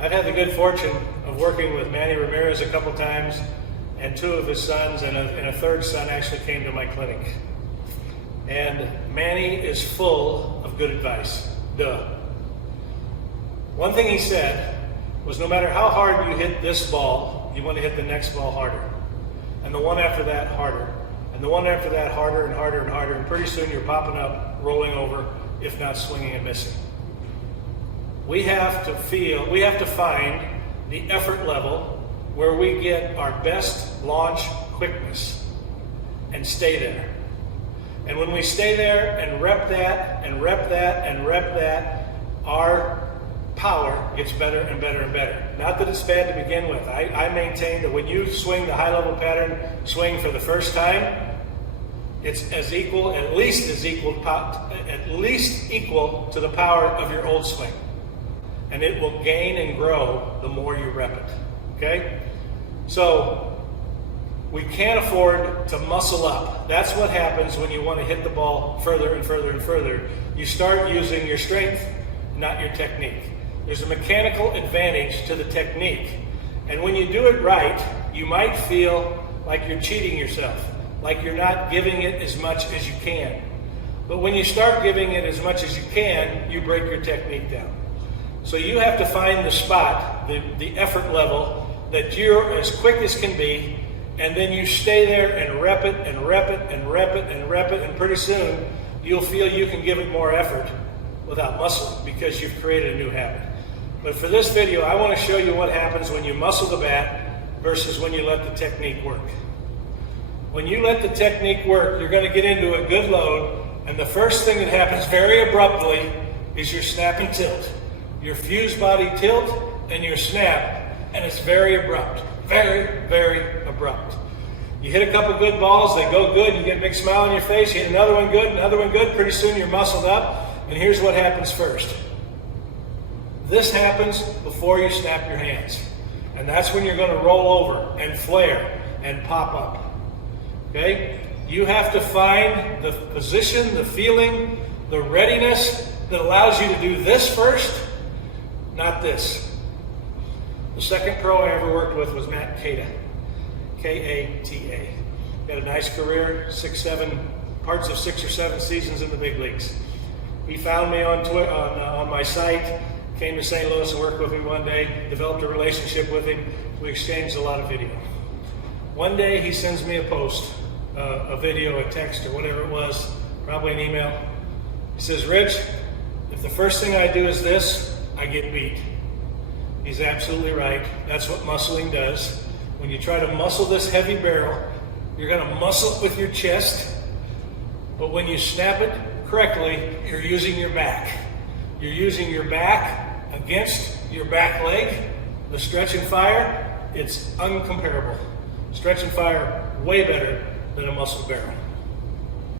I've had the good fortune of working with Manny Ramirez a couple times, and two of his sons, and a third son actually came to my clinic. And Manny is full of good advice. Duh. One thing he said was, no matter how hard you hit this ball, you want to hit the next ball harder. And the one after that harder. And the one after that harder and harder and harder. And pretty soon you're popping up, rolling over, if not swinging and missing. We have to find the effort level where we get our best launch quickness and stay there. And when we stay there and rep that and rep that and rep that, our power gets better and better and better. Not that it's bad to begin with. I maintain that when you swing the high level pattern swing for the first time, it's at least equal to the power of your old swing. And it will gain and grow the more you rep it, okay? So we can't afford to muscle up. That's what happens when you want to hit the ball further and further and further. You start using your strength, not your technique. There's a mechanical advantage to the technique. And when you do it right, you might feel like you're cheating yourself, like you're not giving it as much as you can. But when you start giving it as much as you can, you break your technique down. So you have to find the spot, the effort level that you're as quick as can be, and then you stay there and rep it and rep it and rep it and rep it, and pretty soon you'll feel you can give it more effort without muscle because you've created a new habit. But for this video, I want to show you what happens when you muscle the bat versus when you let the technique work. When you let the technique work, you're going to get into a good load, and the first thing that happens very abruptly is your snap and tilt. Your fuse body tilt and your snap, and it's very abrupt. Very, very abrupt. You hit a couple good balls, they go good, you get a big smile on your face, you hit another one good, pretty soon you're muscled up, and here's what happens first. This happens before you snap your hands. And that's when you're going to roll over and flare and pop up. Okay? You have to find the position, the feeling, the readiness that allows you to do this first, not this. The second pro I ever worked with was Matt Kata, K-A-T-A. He had a nice career, parts of 6 or 7 seasons in the big leagues. He found me on my site, came to St. Louis and worked with me one day, developed a relationship with him. We exchanged a lot of video. One day he sends me a post, a video, a text, or whatever it was, probably an email. He says, "Rich, if the first thing I do is this, I get beat." He's absolutely right. That's what muscling does. When you try to muscle this heavy barrel, you're going to muscle it with your chest, but when you snap it correctly, you're using your back. You're using your back against your back leg. The stretch and fire, it's uncomparable. Stretch and fire, way better than a muscle barrel.